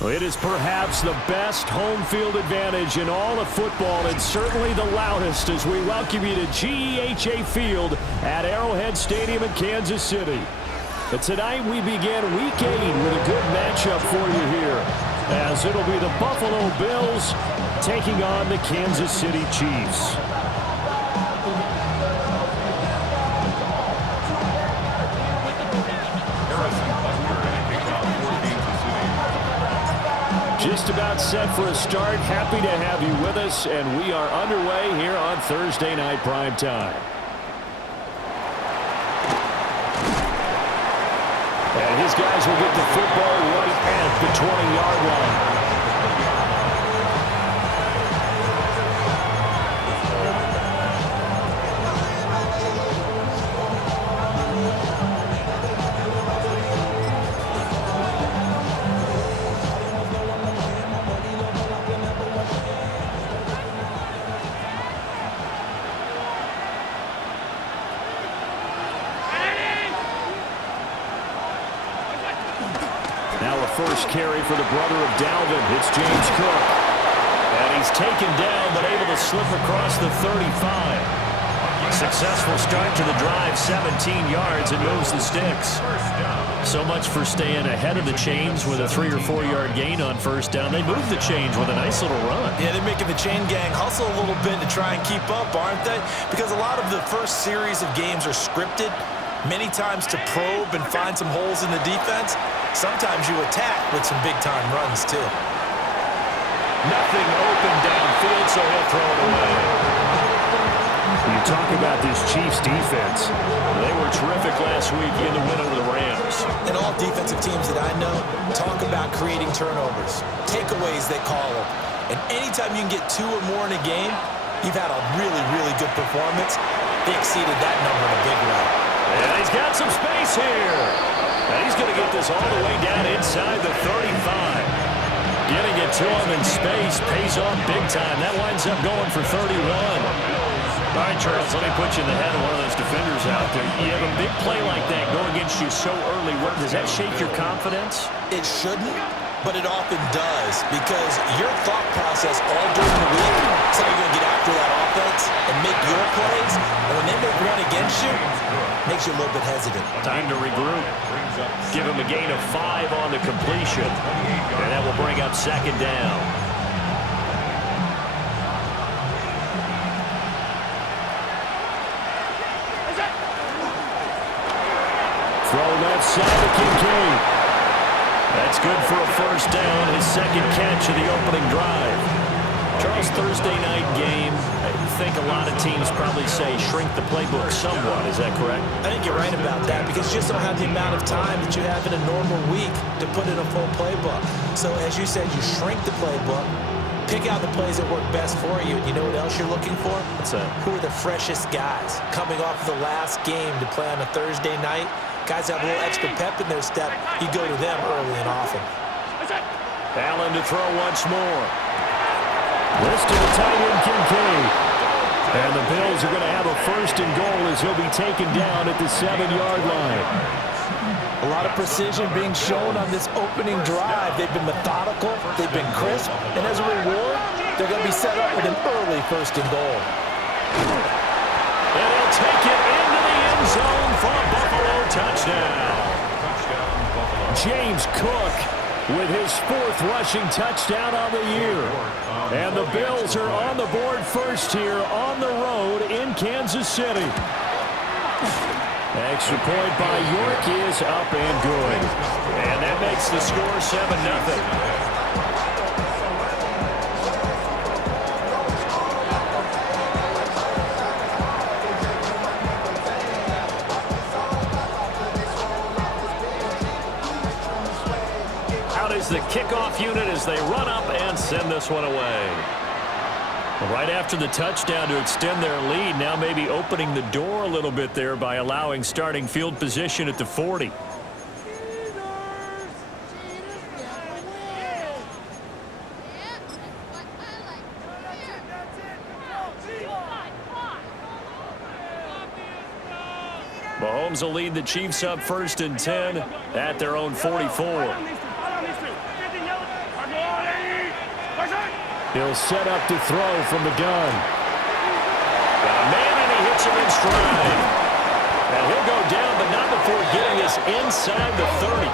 Well, it is perhaps the best home field advantage in all of football, and certainly the loudest, as we welcome you to GEHA Field at Arrowhead Stadium in Kansas City. But tonight we begin Week 8 with a good matchup for you here, as it'll be the Buffalo Bills taking on the Kansas City Chiefs. Just about set for a start. Happy to have you with us, and we are underway here on Thursday Night Prime Time. And his guys will get the football right at the 20-yard line. First carry for the brother of Dalvin. It's James Cook. And he's taken down, but able to slip across the 35. Successful start to the drive, 17 yards, and moves the sticks. So much for staying ahead of the chains with a 3 or 4 yard gain on first down. They move the chains with a nice little run. Yeah, they're making the chain gang hustle a little bit to try and keep up, aren't they? Because a lot of the first series of games are scripted, many times to probe and find some holes in the defense. Sometimes you attack with some big-time runs, too. Nothing open downfield, so he'll throw it away. You talk about this Chiefs defense. They were terrific last week in the win over the Rams. And all defensive teams that I know talk about creating turnovers, takeaways they call them. And anytime you can get 2 or more in a game, you've had a really, really good performance. They exceeded that number in a big way. And he's got some space here. And he's going to get this all the way down inside the 35. Getting it to him in space pays off big time. That winds up going for 31. All right, Charles, let me put you in the head of one of those defenders out there. You have a big play like that go against you so early. Does that shake your confidence? It shouldn't, but it often does, because your thought process all during the week is how you're going to get after that offense and make your plays. And when they make one against you, it makes you a little bit hesitant. Time to regroup. Give him a gain of 5 on the completion. And that will bring up second down. Throw left side to Kincaid. That's good for a first down. His second catch of the opening drive. Charles, Thursday night game. I think a lot of teams probably say shrink the playbook somewhat. Is that correct? I think you're right about that, because you just don't have the amount of time that you have in a normal week to put in a full playbook. So as you said, you shrink the playbook, pick out the plays that work best for you. And you know what else you're looking for? What's that? Who are the freshest guys coming off the last game to play on a Thursday night? Guys have a little extra pep in their step. You go to them early and often. Allen to throw once more. This to the tight end, Kincaid. And the Bills are going to have a first and goal as he'll be taken down at the 7-yard line. A lot of precision being shown on this opening drive. They've been methodical, they've been crisp, and as a reward, they're going to be set up with an early first and goal. And he'll take it into the end zone for a Buffalo touchdown. James Cook with his 4th rushing touchdown on the year. And the Bills are on the board first here on the road in Kansas City. Extra point by York is up and good. And that makes the score 7-0. The kickoff unit as they run up and send this one away. Right after the touchdown to extend their lead, now maybe opening the door a little bit there by allowing starting field position at the 40. Mahomes will lead the Chiefs up 1st and 10 at their own 44. He'll set up to throw from the gun. Got a man, and he hits him in stride. And he'll go down, but not before getting us inside the 30.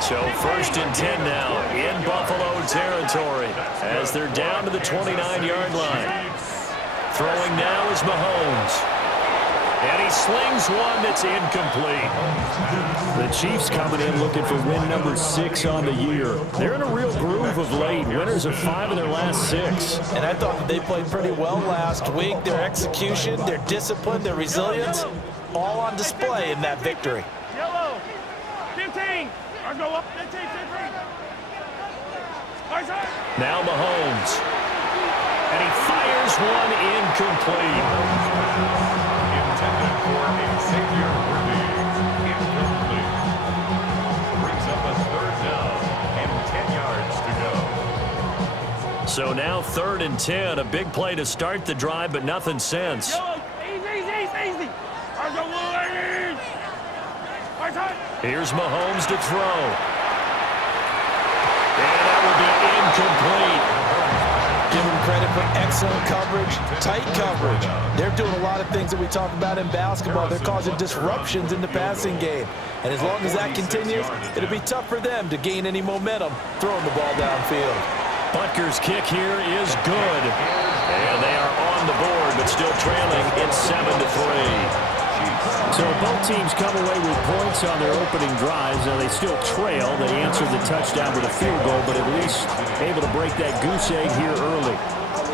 So 1st and 10 now in Buffalo territory as they're down to the 29-yard line. Throwing now is Mahomes. And he slings one that's incomplete. The Chiefs coming in looking for win number 6 on the year. They're in a real groove of late. Winners of 5 of their last 6. And I thought that they played pretty well last week. Their execution, their discipline, their resilience, all on display in that victory. Yellow, 15. Or go up, 15, 15. Now Mahomes. And he fires one incomplete. Intended for Xavier Worthy. Incomplete. Brings up a 3rd down and 10 yards to go. So now 3rd and 10. A big play to start the drive, but nothing since. Yellow, easy. Or go Wolverine. Here's Mahomes to throw. And that will be incomplete. Give them credit for excellent coverage, tight coverage. They're doing a lot of things that we talk about in basketball. They're causing disruptions in the passing game. And as long as that continues, it'll be tough for them to gain any momentum throwing the ball downfield. Butker's kick here is good. And they are on the board, but still trailing. It's 7-3. So both teams come away with points on their opening drives. Now they still trail. They answered the touchdown with a field goal, but at least able to break that goose egg here early.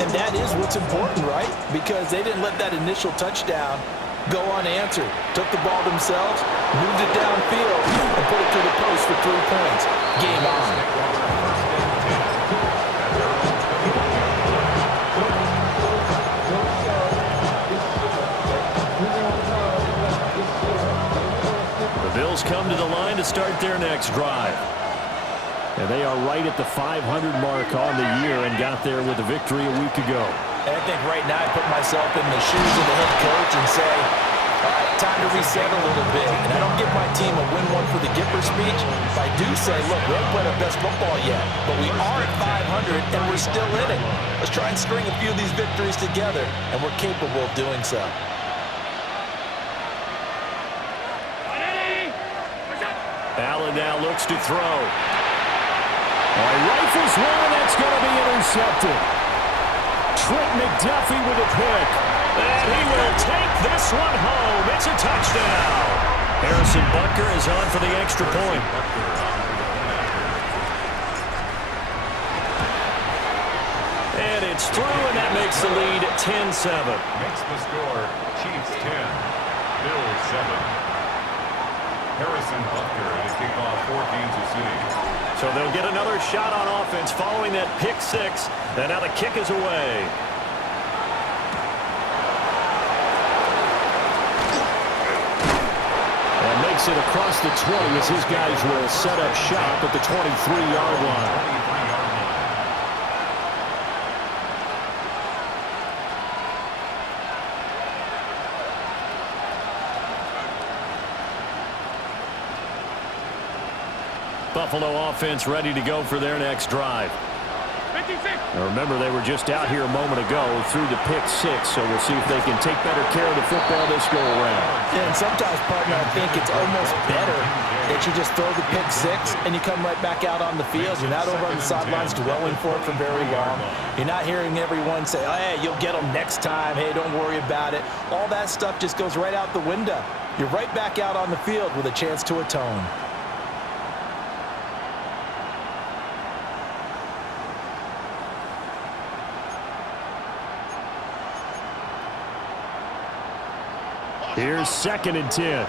And that is what's important, right? Because they didn't let that initial touchdown go unanswered. Took the ball themselves, moved it downfield, and put it through the post for 3 points. Game on. Bills come to the line to start their next drive. And they are right at the 500 mark on the year and got there with a victory a week ago. And I think right now I put myself in the shoes of the head coach and say, all right, time to reset a little bit. And I don't give my team a win one for the Gipper speech. But I do say, look, we haven't played our best football yet, but we are at 500 and we're still in it. Let's try and string a few of these victories together, and we're capable of doing so. Allen now looks to throw. Rifles one, that's going to be intercepted. Trent McDuffie with a pick. And he will take this one home. It's a touchdown. Harrison Butker is on for the extra point. And it's through, and that makes the lead 10-7. Makes the score Chiefs 10, Bills 7. Harrison Butker to kick off for Kansas City. So they'll get another shot on offense following that pick 6. And now the kick is away. And makes it across the 20 as his guys will set up shop at the 23-yard line. Buffalo offense ready to go for their next drive. 56. Now remember, they were just out here a moment ago through the pick 6, so we'll see if they can take better care of the football this go around. Yeah, and sometimes, partner, I think it's almost better that you just throw the pick 6 and you come right back out on the field. You're not over on the sidelines dwelling for it for very long. You're not hearing everyone say, oh, hey, you'll get them next time. Hey, don't worry about it. All that stuff just goes right out the window. You're right back out on the field with a chance to atone. Here's 2nd and 10.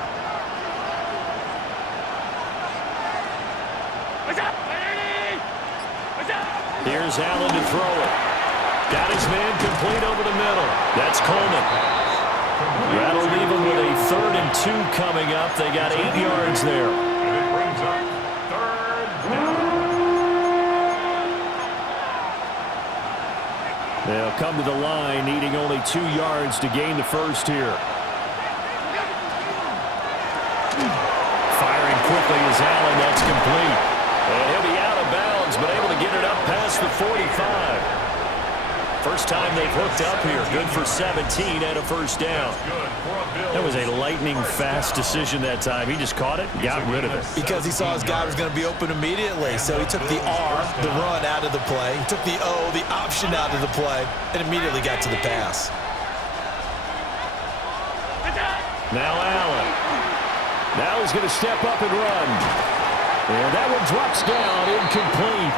Here's Allen to throw it. Got his man complete over the middle. That's Coleman. That'll leave him with a 3rd and 2 coming up. They got 8 yards there. And it brings up 3rd down. They'll come to the line, needing only 2 yards to gain the first here. Firing quickly is Allen. That's complete. And he'll be out of bounds, but able to get it up past the 45. First time they've hooked up here. Good for 17 and a first down. That was a lightning-fast decision that time. He just caught it, got rid of it. Because he saw his guy was going to be open immediately. So he took the R, the run, out of the play. He took the O, the option, out of the play, and immediately got to the pass. Now Allen. Now he's going to step up and run. And that one drops down, incomplete.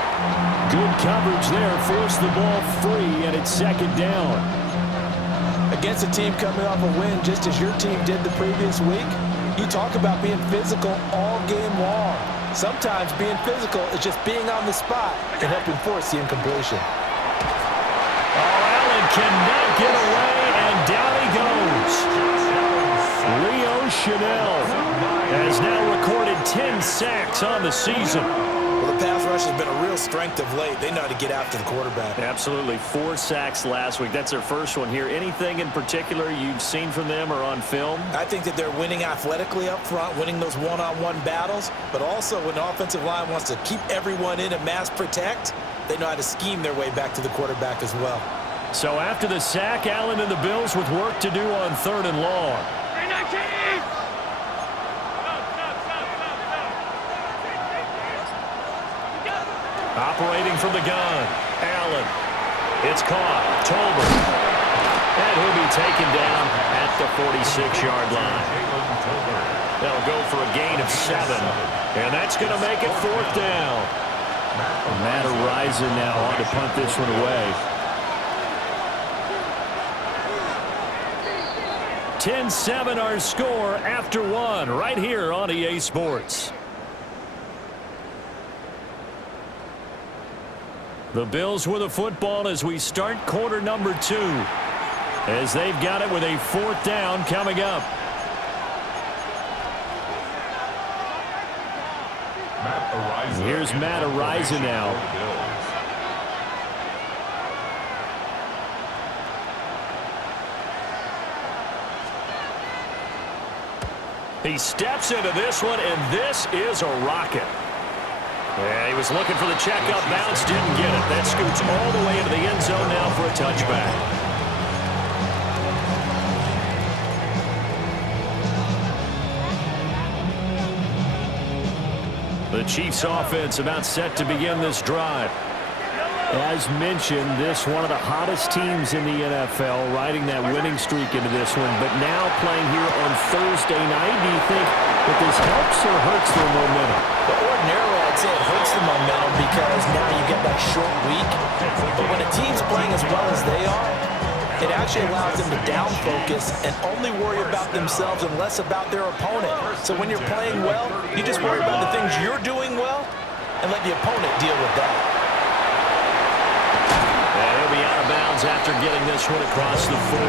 Good coverage there, forced the ball free, and it's second down. Against a team coming off a win, just as your team did the previous week, you talk about being physical all game long. Sometimes being physical is just being on the spot and helping force the incompletion. Oh, Allen cannot get away, and down he goes. Leo Chanel has now recorded 10 sacks on the season. Well, the pass rush has been a real strength of late. They know how to get after the quarterback. Absolutely. 4 sacks last week. That's their first one here. Anything in particular you've seen from them or on film? I think that they're winning athletically up front, winning those one-on-one battles, but also when the offensive line wants to keep everyone in and mass protect, they know how to scheme their way back to the quarterback as well. So after the sack, Allen and the Bills with work to do on 3rd and long. Operating from the gun, Allen. It's caught. Tolbert. And he'll be taken down at the 46-yard line. They'll go for a gain of 7. And that's going to make it 4th down. Matt Araiza now on to punt this one away. 10-7 our score after 1 right here on EA Sports. The Bills with a football as we start quarter number 2. As they've got it with a 4th down coming up. Here's Matt Araiza now. He steps into this one, and this is a rocket. Yeah, he was looking for the checkup bounce, didn't get it. That scoots all the way into the end zone now for a touchback. The Chiefs offense about set to begin this drive. As mentioned, this one of the hottest teams in the NFL, riding that winning streak into this one, but now playing here on Thursday night. Do you think that this helps or hurts their momentum? But ordinarily, I'd say it hurts the momentum because now you get that short week. But when a team's playing as well as they are, it actually allows them to down focus and only worry about themselves and less about their opponent. So when you're playing well, you just worry about the things you're doing well and let the opponent deal with that. And he'll be out of bounds after getting this one across the 40.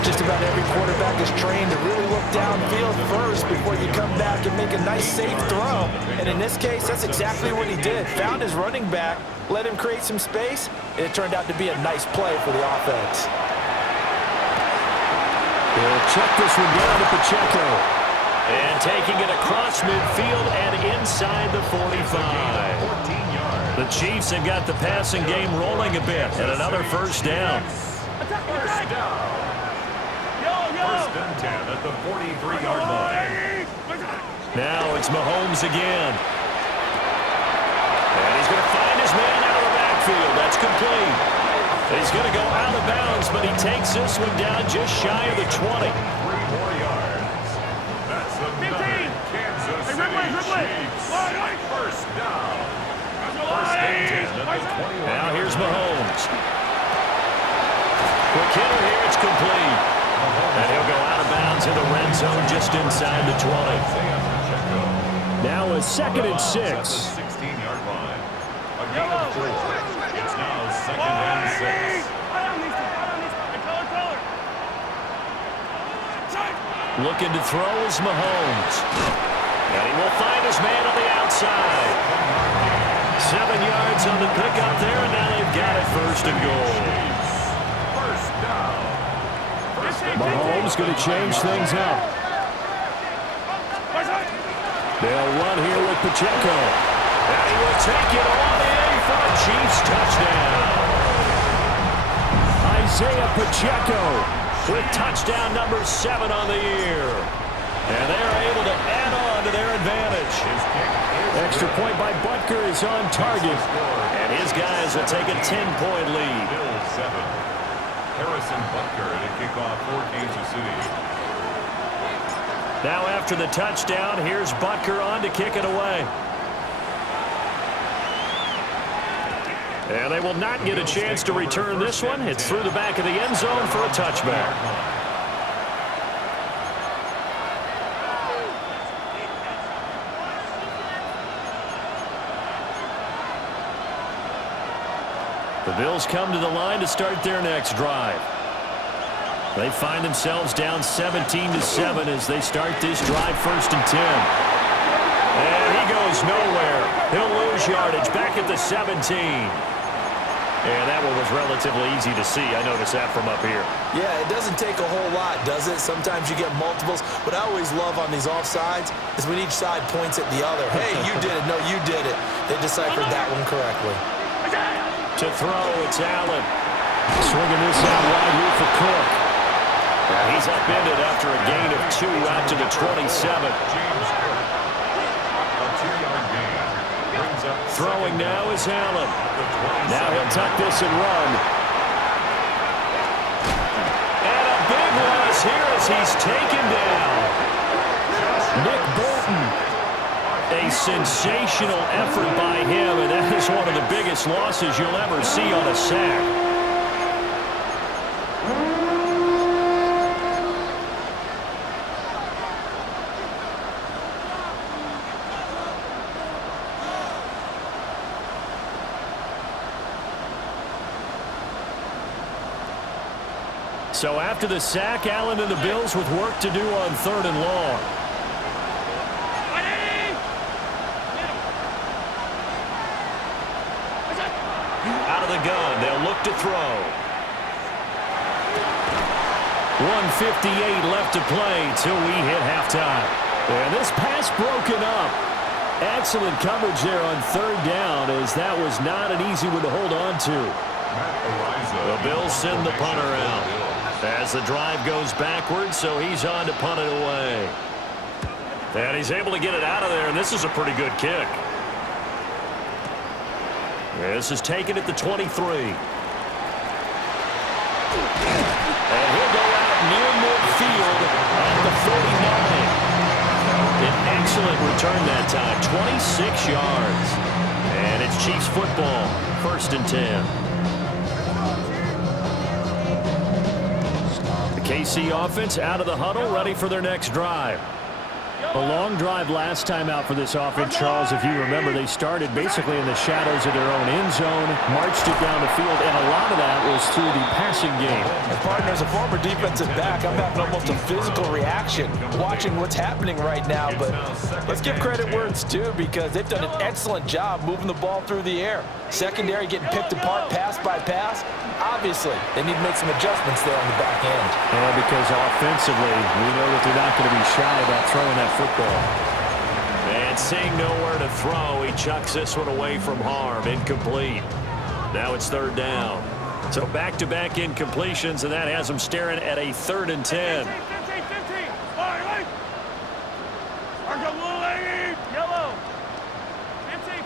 Just about every quarterback is trained to really look downfield first before you come back and make a nice, safe throw. And in this case, that's exactly what he did. Found his running back, let him create some space, and it turned out to be a nice play for the offense. He'll check this one down to Pacheco. And taking it across midfield and inside the 45. The Chiefs have got the passing game rolling a bit, and another first down. First down. First and 10 at the 43-yard line. Now it's Mahomes again. And he's going to find his man out of the backfield. That's complete. He's going to go out of bounds, but he takes this one down just shy of the 20. 3 more yards. That's another Kansas City Chiefs. First down. First and 10 at the 21. Now here's Mahomes. Quick hitter here. It's complete. And he'll go out of bounds in the red zone just inside the 20. Now a 2nd and 6. 16-yard line. A gain of 4. It's now 2nd and 6. Looking to throw is Mahomes. And he will find his man on the outside. 7 yards on the pickup there, and now they've got it 1st and goal. First down. Mahomes going to change things up. They'll run here with Pacheco. And he will take it on in for a Chiefs touchdown. Isaiah Pacheco with touchdown number 7 on the year. And they're able to add on to their advantage. Extra point by Butker is on target. And his guys will take a 10-point lead. Bills 7. Harrison Butker to kick off for Kansas City. Now after the touchdown, here's Butker on to kick it away. And they will not get a chance to return this one. It's through the back of the end zone for a touchback. The Bills come to the line to start their next drive. They find themselves down 17-7 as they start this drive, 1st and 10. And he goes nowhere. He'll lose yardage back at the 17. And that one was relatively easy to see. I noticed that from up here. Yeah, it doesn't take a whole lot, does it? Sometimes you get multiples. What I always love on these offsides is when each side points at the other. Hey, you did it. No, you did it. They deciphered that one correctly. To throw, it's Allen. Swinging this out wide here for Cook. He's upended after a gain of 2 out to the 27. James Cook. A 2-yard gain. Brings up Throwing now is Allen. Now he'll tuck this and run. And a big loss here as he's taken down. Nick Bolton. A sensational effort by him, and that is one of the biggest losses you'll ever see on a sack. So after the sack, Allen and the Bills with work to do on 3rd and long. Out of the gun, they'll look to throw. 1:58 left to play till we hit halftime. And this pass broken up. Excellent coverage there on 3rd down, as that was not an easy one to hold on to. The Bills send the punter out as the drive goes backwards, so he's on to punt it away. And he's able to get it out of there, and this is a pretty good kick. This is taken at the 23. And he'll go out near midfield at the 49. An excellent return that time, 26 yards. And it's Chiefs football, 1st and 10. The KC offense out of the huddle, ready for their next drive. A long drive last time out for this offense, Charles. If you remember, they started basically in the shadows of their own end zone, marched it down the field, and a lot of that was through the passing game. Partner, as a former defensive back, I'm having almost a physical reaction watching what's happening right now. But let's give credit where it's due, because they've done an excellent job moving the ball through the air. Secondary getting picked apart pass by pass. Obviously, they need to make some adjustments there on the back end. Yeah, because offensively, we know that they're not going to be shy about throwing that football. And seeing nowhere to throw, he chucks this one away from harm. Incomplete. Now it's 3rd down. So back-to-back incompletions, and that has them staring at a 3rd and 10. 15. Yellow. 15.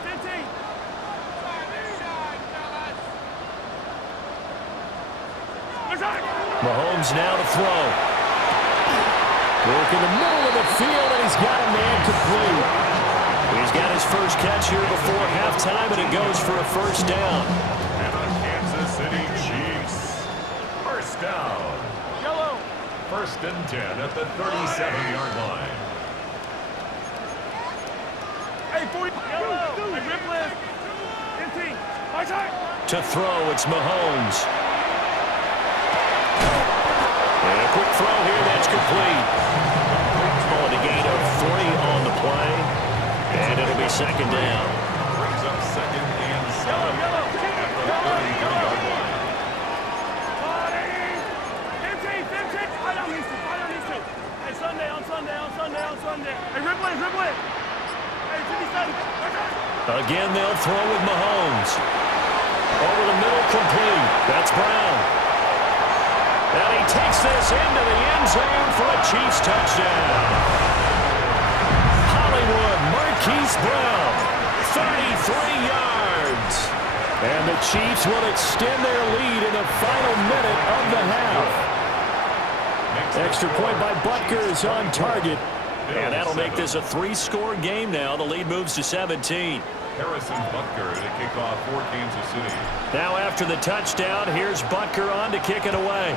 Mahomes now to throw. Work in the middle of the field, and he's got a man complete. He's got his first catch here before halftime, and it goes for a 1st down. And the Kansas City Chiefs. 1st down. Yellow. 1st and 10 at the 37-yard line. Hey, 40. Yellow. Rip left. 15. My side. To throw, it's Mahomes. And a quick throw here, that's complete. Calling a gain of 3 on the play, and it'll be 2nd down. Brings up 2nd and 7 at the 33-yard line. 15. I don't need to. Hey, Sunday. Hey, rip it. Hey, 57. Again, they'll throw with Mahomes. Over the middle, complete. That's Brown. And he takes this into the end zone for a Chiefs touchdown. Hollywood Marquise Brown, 33 yards. And the Chiefs will extend their lead in the final minute of the half. Extra point by Butker is on target. And that'll make this a 3-score game now. The lead moves to 17. Harrison Butker to kick off for Kansas City. Now after the touchdown, here's Butker on to kick it away.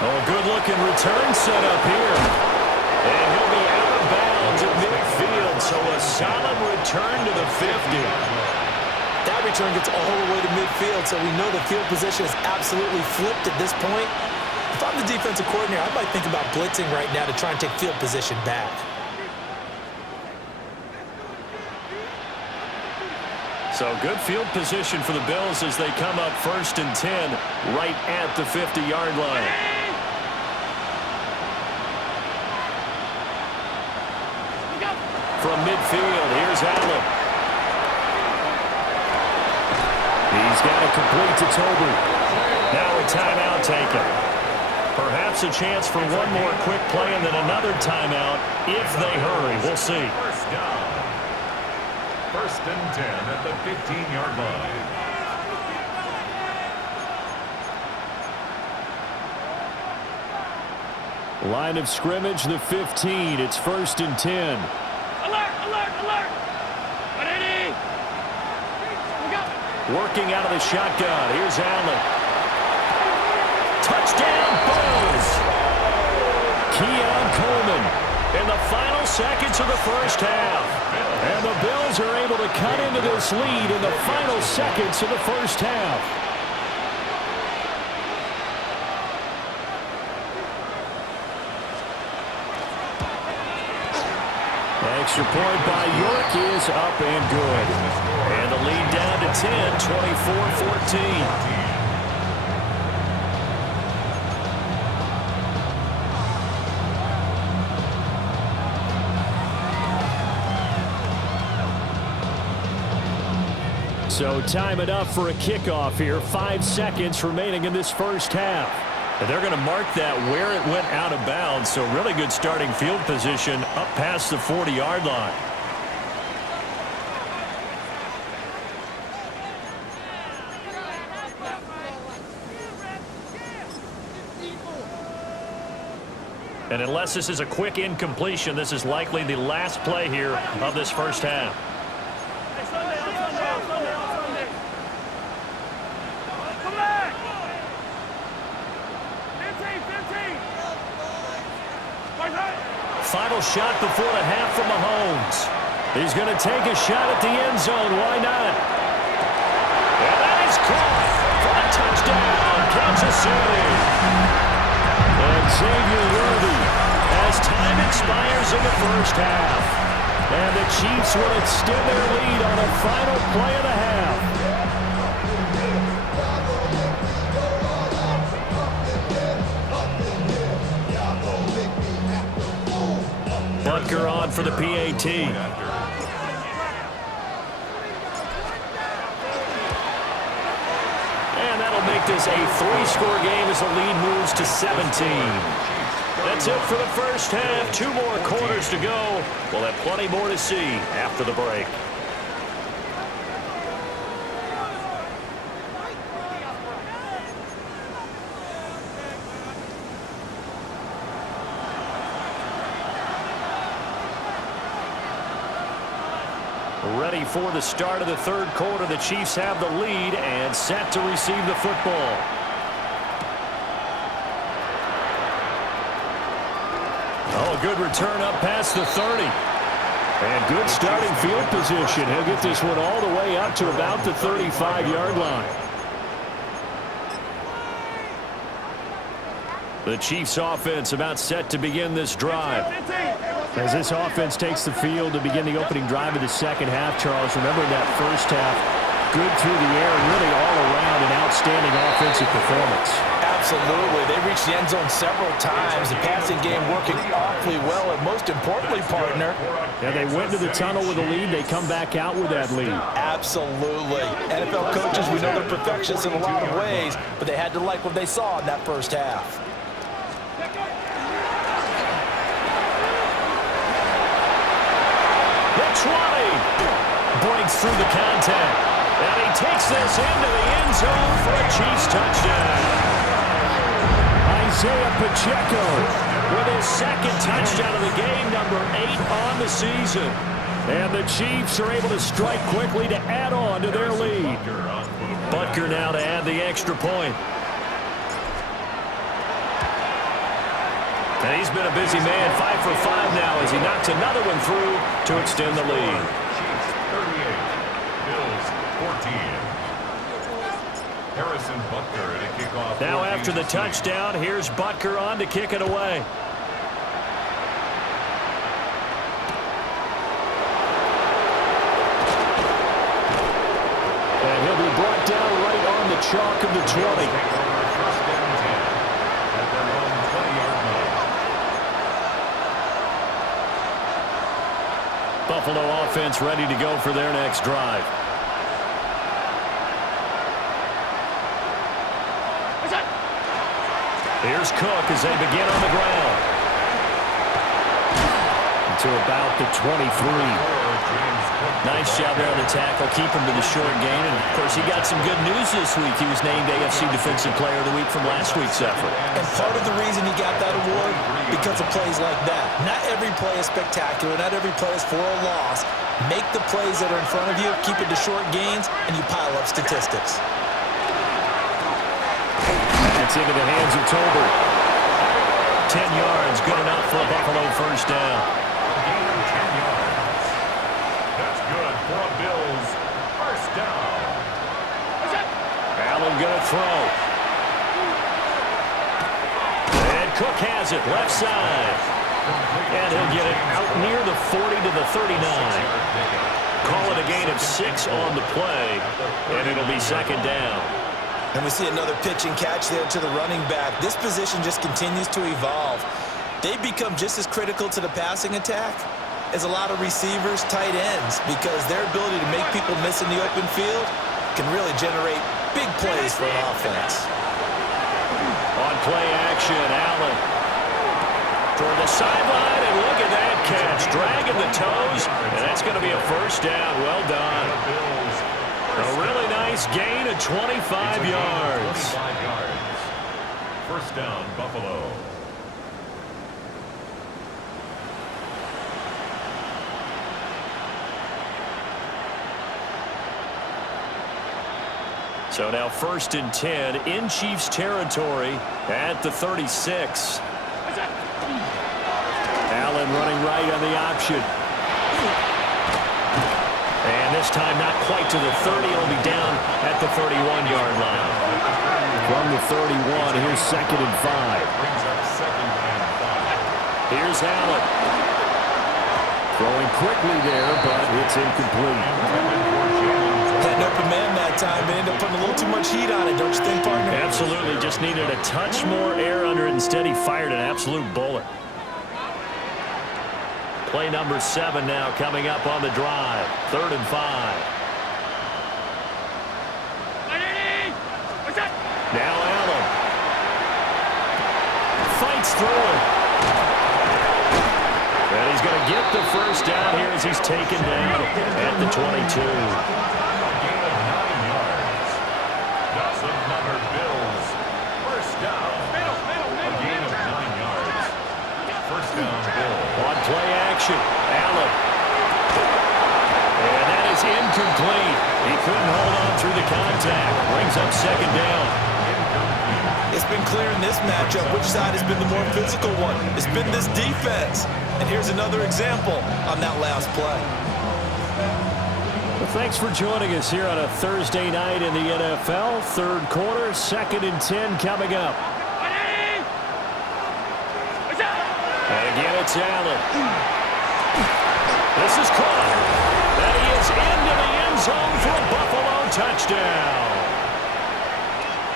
Oh, good-looking return set up here. And he'll be out of bounds at midfield, so a solid return to the 50. That return gets all the way to midfield, so we know the field position is absolutely flipped at this point. If I'm the defensive coordinator, I might think about blitzing right now to try and take field position back. So good field position for the Bills as they come up 1st and 10 right at the 50-yard line. From midfield, here's Allen. He's got it complete to Toby. Now a timeout taken. Perhaps a chance for one more quick play and then another timeout if they hurry. We'll see. First down. 1st and 10 at the 15-yard line. Line of scrimmage, the 15. It's 1st and 10. Alert, alert, alert. Ready? Working out of the shotgun. Here's Allen. Touchdown, Bills. Keon Coleman in the final seconds of the first half. And the Bills are able to cut into this lead in the final seconds of the first half. Extra point by York is up and good. And the lead down to 10, 24-14. So time it up for a kickoff here. 5 seconds remaining in this first half. And they're going to mark that where it went out of bounds. So really good starting field position up past the 40-yard line. And unless this is a quick incompletion, this is likely the last play here of this first half. Final shot before the half from Mahomes. He's going to take a shot at the end zone. Why not? And that is caught for a touchdown, Kansas City. And Xavier Worthy as time expires in the first half. And the Chiefs will extend their lead on the final play of the half. Butker on for the PAT. And that'll make this a 3-score game as the lead moves to 17. That's it for the first half. 2 more quarters to go. We'll have plenty more to see after the break. Ready for the start of the third quarter. The Chiefs have the lead and set to receive the football. Oh, good return up past the 30. And good starting field position. He'll get this one all the way up to about the 35-yard line. The Chiefs offense about set to begin this drive. As this offense takes the field to begin the opening drive of the second half, Charles, remember that first half, good through the air, really all around an outstanding offensive performance. Absolutely. They reached the end zone several times. The passing game working awfully well. And most importantly, partner. Yeah, they went to the tunnel with a lead. They come back out with that lead. Absolutely. NFL coaches, we know they're perfectionists in a lot of ways, but they had to like what they saw in that first half. The 20 breaks through the contact. And he takes this into the end zone for a Chiefs touchdown. Isaiah Pacheco with his second touchdown of the game, number 8 on the season. And the Chiefs are able to strike quickly to add on to their lead. Butker now to add the extra point. And he's been a busy man, 5 for 5 now as he knocks another one through to extend the lead. Chiefs 38, Bills 14. Harrison Butker at a kickoff. Now after the touchdown, here's Butker on to kick it away. And he'll be brought down right on the chalk of the 20. Buffalo offense ready to go for their next drive. Here's Cook as they begin on the ground. To about the 23. Nice job there on the tackle. Keep him to the short gain. And, of course, he got some good news this week. He was named AFC Defensive Player of the Week from last week's effort. And part of the reason he got that award, because of plays like that. Not every play is spectacular. Not every play is for a loss. Make the plays that are in front of you, keep it to short gains, and you pile up statistics. It's into the hands of Tolbert. 10 yards, good enough for a Buffalo first down. Gain of 10 yards. That's good for a Bills first down. Allen gonna throw. And Cook has it, left side. And he'll get it out near the 40 to the 39. Call it a gain of 6 on the play, and it'll be second down. And we see another pitch and catch there to the running back. This position just continues to evolve. They become just as critical to the passing attack as a lot of receivers, tight ends, because their ability to make people miss in the open field can really generate big plays for an offense. On play action, Allen toward the sideline, and look at that catch. Dragging the toes, and that's going to be a first down. Well done. A really nice gain of 25 yards. 25 yards. First down, Buffalo. So now 1st and 10 in Chiefs territory at the 36. Allen running right on the option. And this time not quite to the 30. It'll be down at the 31-yard line. From the 31, here's 2nd and 5. Here's Allen. Throwing quickly there, but it's incomplete. Had an open man that time, but ended up putting a little too much heat on it, don't you think, partner? Absolutely. Just needed a touch more air under it. Instead, he fired an absolute bullet. Play number 7 now coming up on the drive. 3rd and 5. Now Allen. Fights through it. And he's going to get the first down here as he's taken down at the 22. A gain of 9 yards. That's another Bills first down. A gain of 9 yards. First down, Bills. On play action, Allen. And that is incomplete. He couldn't hold on through the contact. Brings up second down. It's been clear in this matchup which side has been the more physical one. It's been this defense. And here's another example on that last play. Well, thanks for joining us here on a Thursday night in the NFL. 3rd quarter, 2nd and 10 coming up. And again, it's Allen. This is caught. And he is into the end zone for a Buffalo touchdown.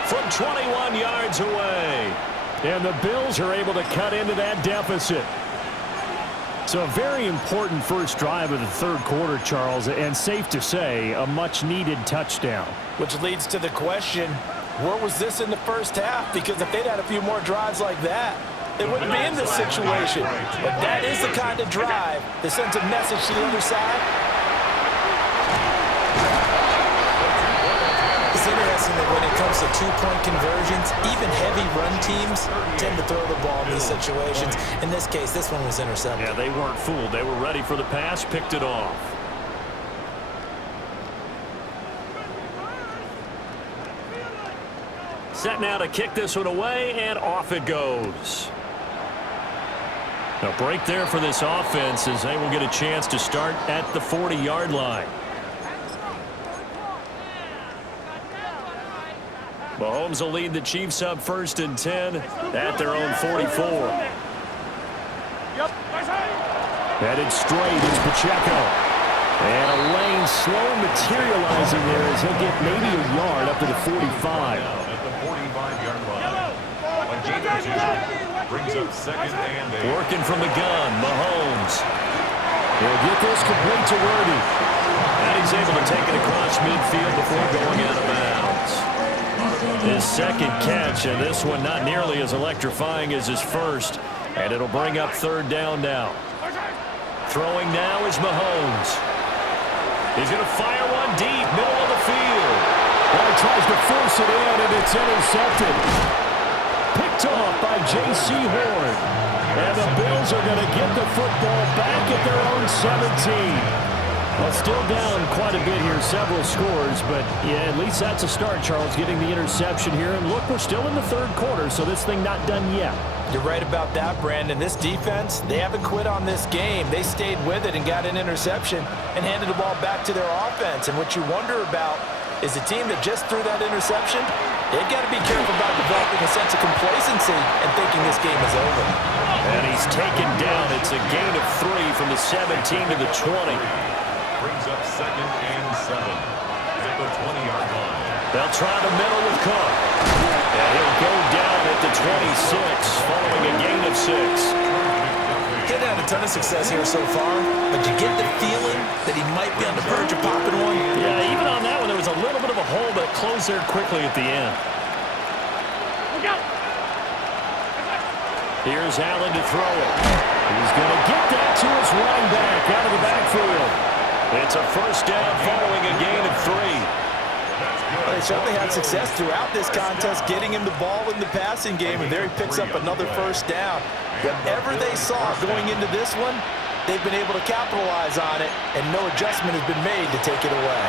from 21 yards away. And the Bills are able to cut into that deficit. So a very important first drive of the third quarter, Charles, and safe to say, a much-needed touchdown. Which leads to the question, where was this in the first half? Because if they'd had a few more drives like that, they wouldn't be in this situation. But that is the kind of drive that sends a message to the other side. It's interesting that when it comes to two-point conversions, even heavy run teams tend to throw the ball in these situations. In this case, this one was intercepted. Yeah, they weren't fooled. They were ready for the pass, picked it off. Set now to kick this one away, and off it goes. A break there for this offense as they will get a chance to start at the 40-yard line. Mahomes will lead the Chiefs up 1st and 10 at their own 44. Headed straight is Pacheco. And a lane slow materializing there as he'll get maybe a yard up to the 45. At the 45-yard line. A gain of 2. Brings up 2nd and 8. Working from the gun, Mahomes. He'll get this complete to Worthy. And he's able to take it across midfield before going out of bounds. His second catch, and this one not nearly as electrifying as his first. And it'll bring up 3rd down now. Throwing now is Mahomes. He's going to fire one deep, middle of the field. Well, he tries to force it in, and it's intercepted. Picked off by J.C. Horn. And the Bills are going to get the football back at their own 17. Well, still down quite a bit here, several scores, but yeah, at least that's a start, Charles, getting the interception here. And look, we're still in the third quarter, so this thing not done yet. You're right about that, Brandon. This defense, they haven't quit on this game. They stayed with it and got an interception and handed the ball back to their offense. And what you wonder about is the team that just threw that interception, they've got to be careful about developing a sense of complacency and thinking this game is over. And he's taken down. It's a gain of 3 from the 17 to the 20. Brings up 2nd and 7. At the 20-yard line. They'll try the middle with Cook. And he'll go down at the 26, following a gain of 6. He's had a ton of success here so far, but you get the feeling that he might be on the verge of popping one. Yeah, even on that one, there was a little bit of a hole, but it closed there quickly at the end. Here's Allen to throw it. He's going to get that to his running back out of the backfield. It's a 1st down following a gain of 3. They certainly had success throughout this contest, getting him the ball in the passing game, and there he picks up another 1st down. Whatever they saw going into this one, they've been able to capitalize on it, and no adjustment has been made to take it away.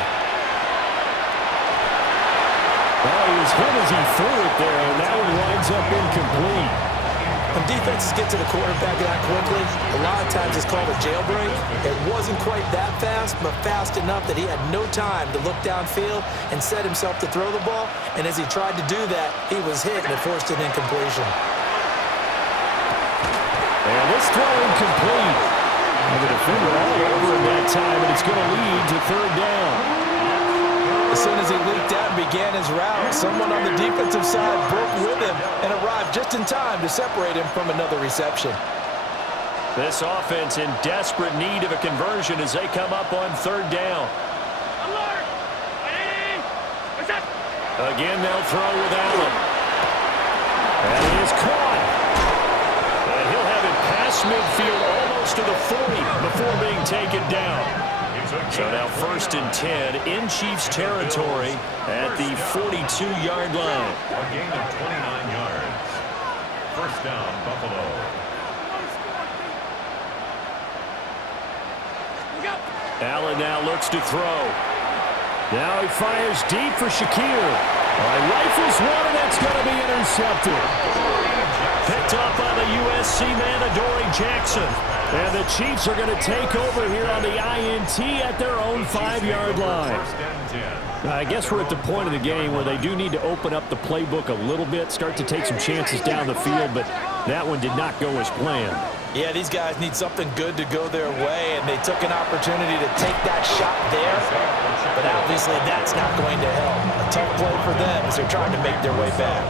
Well, he was hit as he threw it there, and that one winds up incomplete. When defenses get to the quarterback that quickly, a lot of times it's called a jailbreak. It wasn't quite that fast, but fast enough that he had no time to look downfield and set himself to throw the ball. And as he tried to do that, he was hit and it forced an incompletion. And this throw incomplete. And the defender all over him that time, and it's going to lead to 3rd down. As soon as he leaped out and began his route, someone on the defensive side broke with him and arrived just in time to separate him from another reception. This offense in desperate need of a conversion as they come up on 3rd down. Again, they'll throw with Allen. And he is caught. And he'll have it past midfield almost to the 40 before being taken down. So now 1st and 10 in Chiefs territory at the 42-yard line. A gain of 29 yards. 1st down, Buffalo. Allen now looks to throw. Now he fires deep for Shakir. Rifles one, and that's going to be intercepted. Picked up by the USC man, Adoree Jackson. And the Chiefs are going to take over here on the INT at their own 5-yard line. I guess we're at the point of the game where they do need to open up the playbook a little bit, start to take some chances down the field, but that one did not go as planned. Yeah, these guys need something good to go their way, and they took an opportunity to take that shot there. But obviously that's not going to help. A tough play for them as they're trying to make their way back.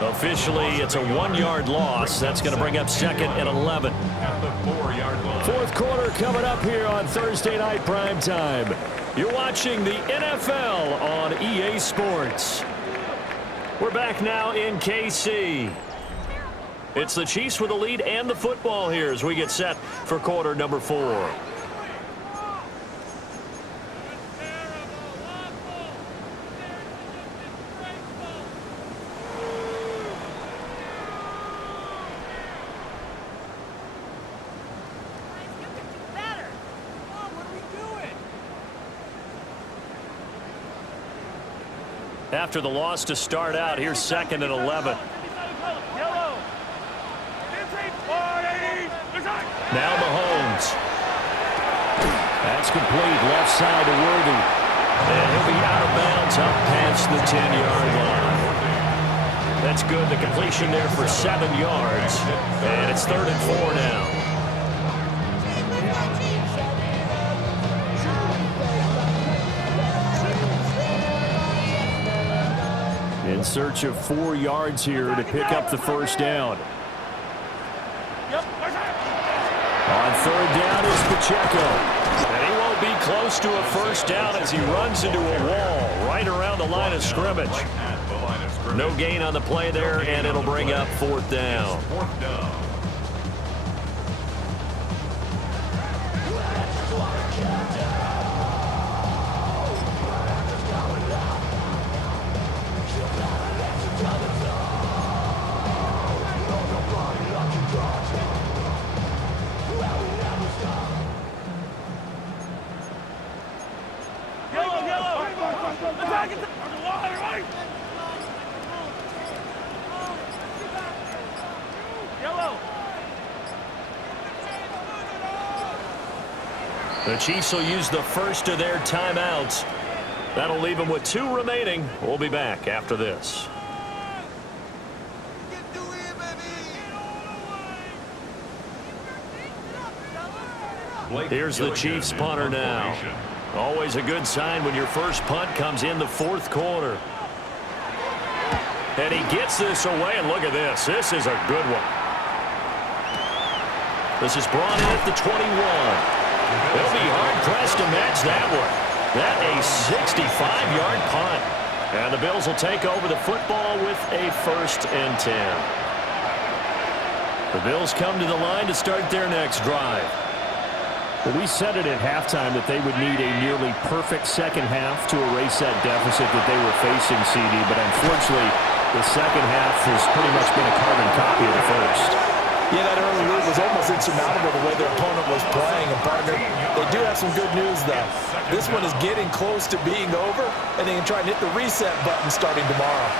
Officially, it's a 1-yard loss. That's going to bring up 2nd and 11. At the 4-yard line. Fourth quarter coming up here on Thursday Night Primetime. You're watching the NFL on EA Sports. We're back now in KC. It's the Chiefs with the lead and the football here as we get set for quarter number 4. After the loss to start out, here's 2nd and 11. Now Mahomes. That's complete. Left side to Worthy. And he'll be out of bounds up past the 10-yard line. That's good. The completion there for 7 yards. And it's 3rd and 4 now. In search of 4 yards here to pick up the first down. On 3rd down is Pacheco. And he won't be close to a first down as he runs into a wall right around the line of scrimmage. No gain on the play there, and it'll bring up 4th down. The Chiefs will use the first of their timeouts. That'll leave them with 2 remaining. We'll be back after this. Here's the Chiefs punter now. Always a good sign when your first punt comes in the 4th quarter. And he gets this away, and look at this. This is a good one. This is brought in at the 21. They'll be hard-pressed to match that one. That a 65-yard punt. And the Bills will take over the football with a 1st and 10. The Bills come to the line to start their next drive. Well, we said it at halftime that they would need a nearly perfect second half to erase that deficit that they were facing, CD. But unfortunately, the second half has pretty much been a carbon copy of the first. Yeah, that early lead was almost insurmountable the way their opponent was playing. And, partner, they do have some good news, though. This one is getting close to being over, and they can try and hit the reset button starting tomorrow.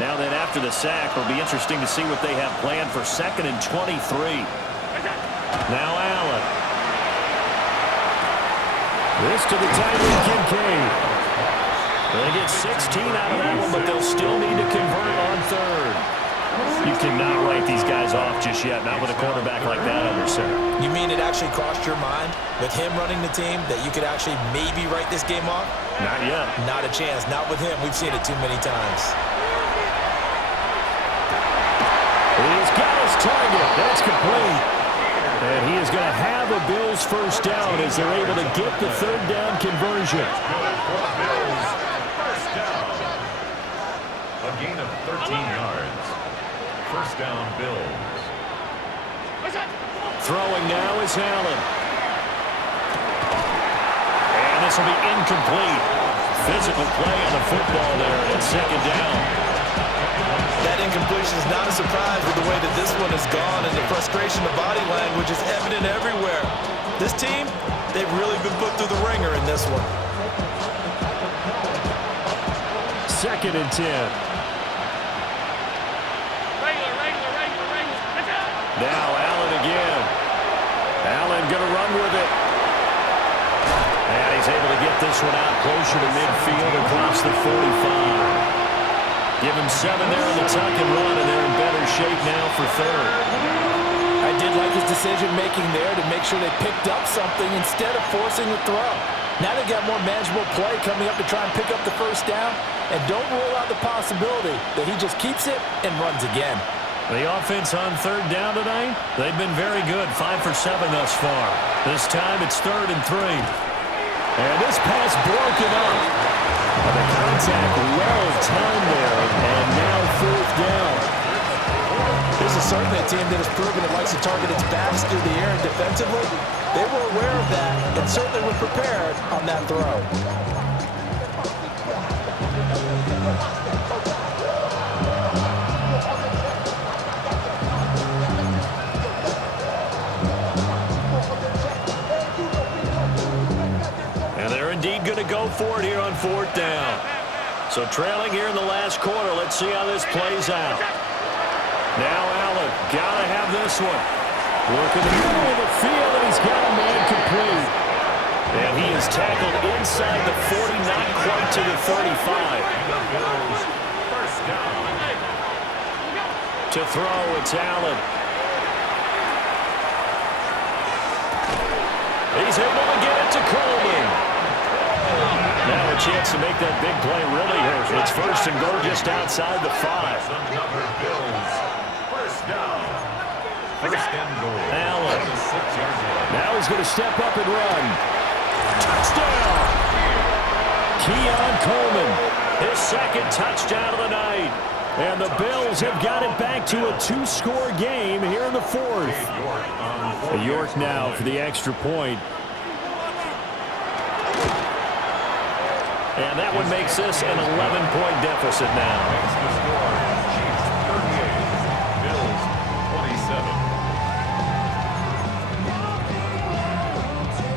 Now then, after the sack, it'll be interesting to see what they have planned for 2nd and 23. Now Allen. This to the tight end, Kincaid. They get 16 out of that one, but they'll still need to convert on 3rd. You cannot write these guys off just yet, not with a quarterback like that under center. You mean it actually crossed your mind with him running the team that you could actually maybe write this game off? Not yet. Not a chance. Not with him. We've seen it too many times. He's got his target. That's complete. And he is going to have a Bills first down as they're able to get the 3rd down conversion. A gain of 13 yards. First down, Bills. Throwing now is Allen. And this will be incomplete. Physical play on the football there at 2nd down. That incompletion is not a surprise with the way that this one has gone, and the frustration of body language is evident everywhere. This team, they've really been put through the ringer in this one. 2nd and 10. Now Allen again. Allen going to run with it. And he's able to get this one out closer to midfield across the 45. Give him 7 there on the tuck and run, and they're in better shape now for third. I did like his decision-making there to make sure they picked up something instead of forcing the throw. Now they got more manageable play coming up to try and pick up the first down, and don't rule out the possibility that he just keeps it and runs again. The offense on third down tonight, they've been very good, 5 for 7 thus far. This time it's 3rd and 3. And this pass broken up. The contact well timed there, and now 4th down. This is certainly a team that has proven it likes to target its backs through the air and defensively. They were aware of that and certainly were prepared on that throw. And they're indeed going to go for it here on 4th down. So trailing here in the last quarter, let's see how this plays out. Now Allen, got to have this one. Working the middle of the field, and he's got a man complete. And he is tackled inside the 40, not quite to the 35. First down. To throw, it's Allen. He's able to get it to Coleman. Now a chance to make that big play really hurt. It's 1st and goal just outside the 5. Another Bills. First down. First and goal. Allen. 6-yard line. Now he's going to step up and run. Touchdown! Keon Coleman, his 2nd touchdown of the night. And the Bills have got it back to a 2-score game here in the 4th. York now for the extra point. And that one makes this an 11-point deficit now. Makes the score. Chiefs 38. Bills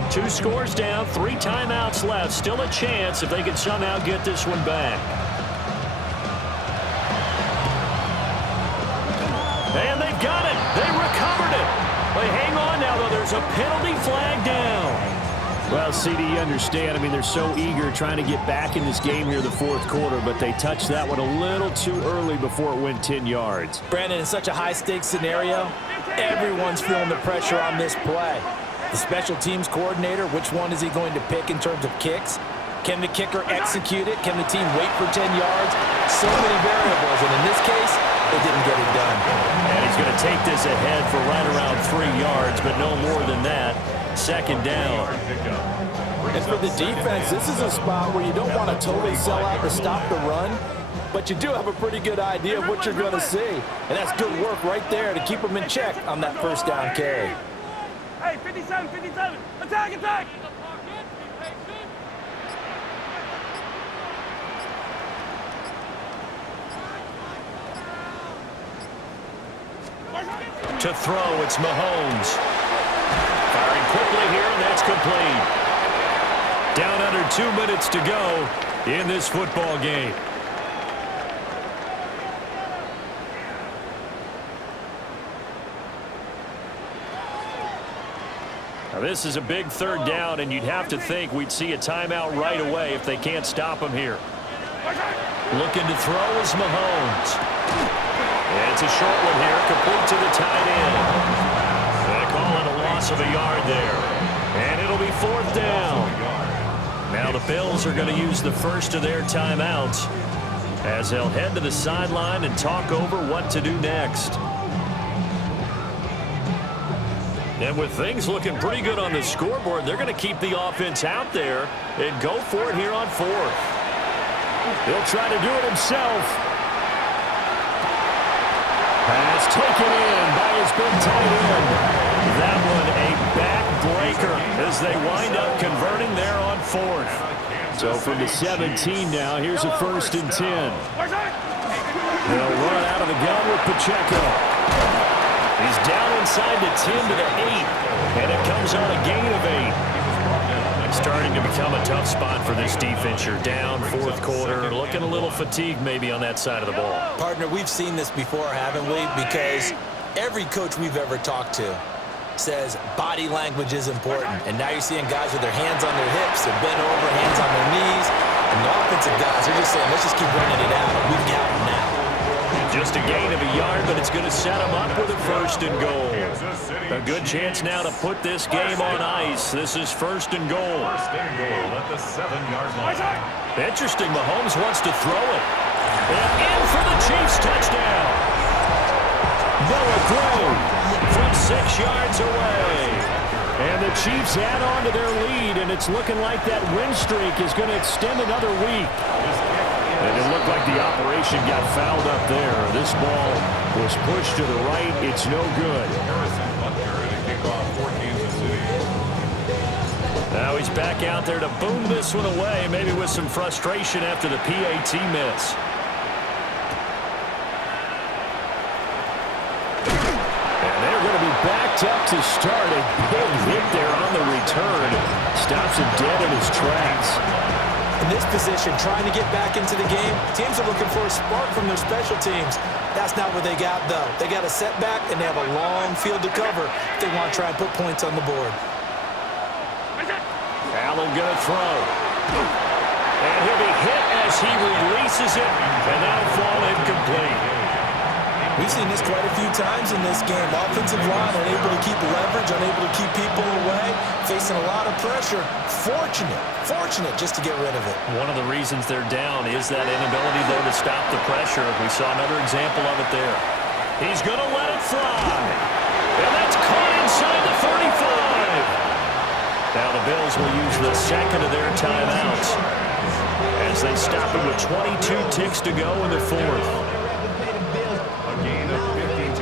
27. 2 scores down, 3 timeouts left. Still a chance if they can somehow get this one back. And they've got it. They recovered it. They hang on now, though. There's a penalty flag down. Well, CD, you understand. I mean, they're so eager trying to get back in this game here in the 4th quarter, but they touched that one a little too early before it went 10 yards. Brandon, in such a high-stakes scenario, everyone's feeling the pressure on this play. The special teams coordinator, which one is he going to pick in terms of kicks? Can the kicker execute it? Can the team wait for 10 yards? So many variables, and in this case, they didn't get it done. And he's going to take this ahead for right around 3 yards, but no more than that. 2nd down. And for the defense, this is a spot where you don't want to totally sell out to stop the run, but you do have a pretty good idea of what you're going to see. And that's good work right there to keep them in check on that 1st down carry. Hey, 57, 57. Attack, attack. To throw, it's Mahomes. Firing quickly here, and that's complete. Down under 2 minutes to go in this football game. Now this is a big 3rd down, and you'd have to think we'd see a timeout right away if they can't stop him here. Looking to throw is Mahomes. And it's a short one here, complete to the tight end. They call it a loss of a yard there. And it'll be 4th down. Now the Bills are going to use the first of their timeouts as they'll head to the sideline and talk over what to do next. And with things looking pretty good on the scoreboard, they're going to keep the offense out there and go for it here on 4th. He'll try to do it himself. Pass taken in by his big tight end. That one a backbreaker as they wind up converting there on 4th. So from the 17 now, here's a 1st and 10. They'll run out of the gun with Pacheco. He's down inside the 10 to the 8, and it comes on a gain of 8. Starting to become a tough spot for this defense. You're down 4th quarter, looking a little fatigued maybe on that side of the ball. Partner, we've seen this before, haven't we? Because every coach we've ever talked to says body language is important. And now you're seeing guys with their hands on their hips, they're bent over, hands on their knees. And the offensive guys are just saying, let's just keep running it out. We've got them now. Just a gain of a yard, but it's going to set them up with a 1st and goal. A good chance now to put this game on ice. This is 1st and goal. 1st and goal at the 7-yard line. Interesting, Mahomes wants to throw it. And in for the Chiefs touchdown. Noah Gray from 6 yards away. And the Chiefs add on to their lead, and it's looking like that win streak is going to extend another week. And it looked like the operation got fouled up there. This ball was pushed to the right. It's no good. Now he's back out there to boom this one away, maybe with some frustration after the PAT miss. And they're going to be backed up to start. A big hit there on the return. Stops him dead in his tracks. In this position, trying to get back into the game, teams are looking for a spark from their special teams. That's not what they got, though. They got a setback, and they have a long field to cover if they want to try and put points on the board. Allen going to throw. And he'll be hit as he releases it, and that'll fall incomplete. We've seen this quite a few times in this game. Offensive line unable to keep leverage, unable to keep people away, facing a lot of pressure. Fortunate just to get rid of it. One of the reasons they're down is that inability, though, to stop the pressure. We saw another example of it there. He's going to let it fly. And that's caught inside the 35. Now the Bills will use the second of their timeouts as they stop it with 22 ticks to go in the 4th.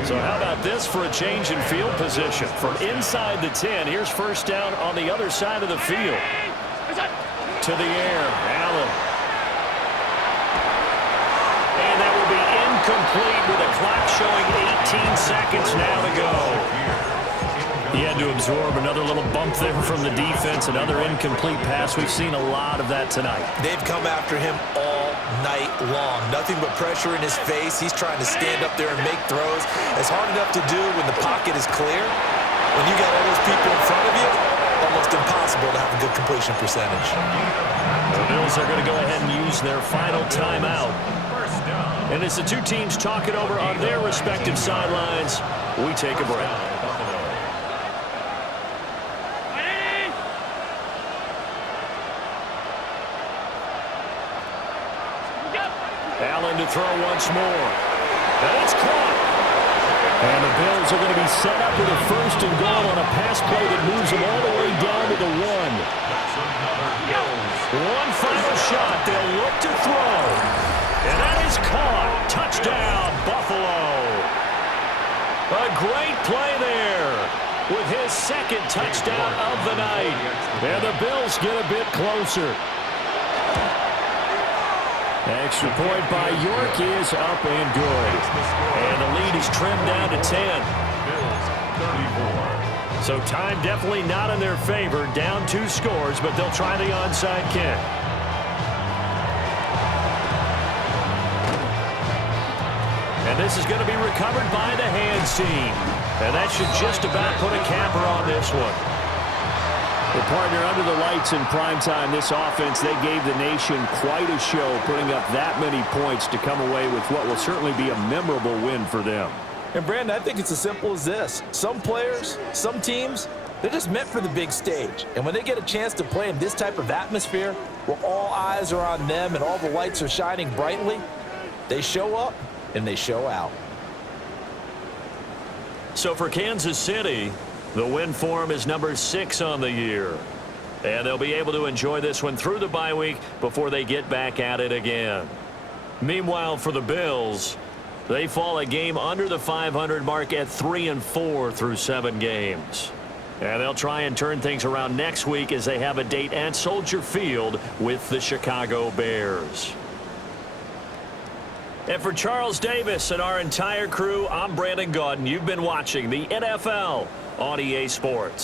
So how about this for a change in field position? From inside the 10, here's 1st down on the other side of the field. To the air, Allen. And that will be incomplete with a clock showing 18 seconds now to go. He had to absorb another little bump there from the defense, another incomplete pass. We've seen a lot of that tonight. They've come after him all night long. Nothing but pressure in his face. He's trying to stand up there and make throws. It's hard enough to do when the pocket is clear. When you got all those people in front of you, almost impossible to have a good completion percentage. The Bills are going to go ahead and use their final timeout. And as the two teams talk it over on their respective sidelines, we take a break. Allen to throw once more. And it's caught. And the Bills are going to be set up with a 1st and goal on a pass play that moves them all the way down to the 1. One final shot. They'll look to throw. And that is caught. Touchdown, Buffalo. A great play there with his 2nd touchdown of the night. And the Bills get a bit closer. Extra point by York is up and good. And the lead is trimmed down to 10. So time definitely not in their favor. Down 2 scores, but they'll try the onside kick. And this is going to be recovered by the hands team. And that should just about put a capper on this one. Well, partner, under the lights in primetime, this offense, they gave the nation quite a show, putting up that many points to come away with what will certainly be a memorable win for them. And, Brandon, I think it's as simple as this. Some players, some teams, they're just meant for the big stage. And when they get a chance to play in this type of atmosphere, where all eyes are on them and all the lights are shining brightly, they show up and they show out. So for Kansas City, the win form is number 6 on the year. And they'll be able to enjoy this one through the bye week before they get back at it again. Meanwhile, for the Bills, they fall a game under the 500 mark at 3-4 through 7 games. And they'll try and turn things around next week as they have a date at Soldier Field with the Chicago Bears. And for Charles Davis and our entire crew, I'm Brandon Gaudin. You've been watching the NFL on EA Sports.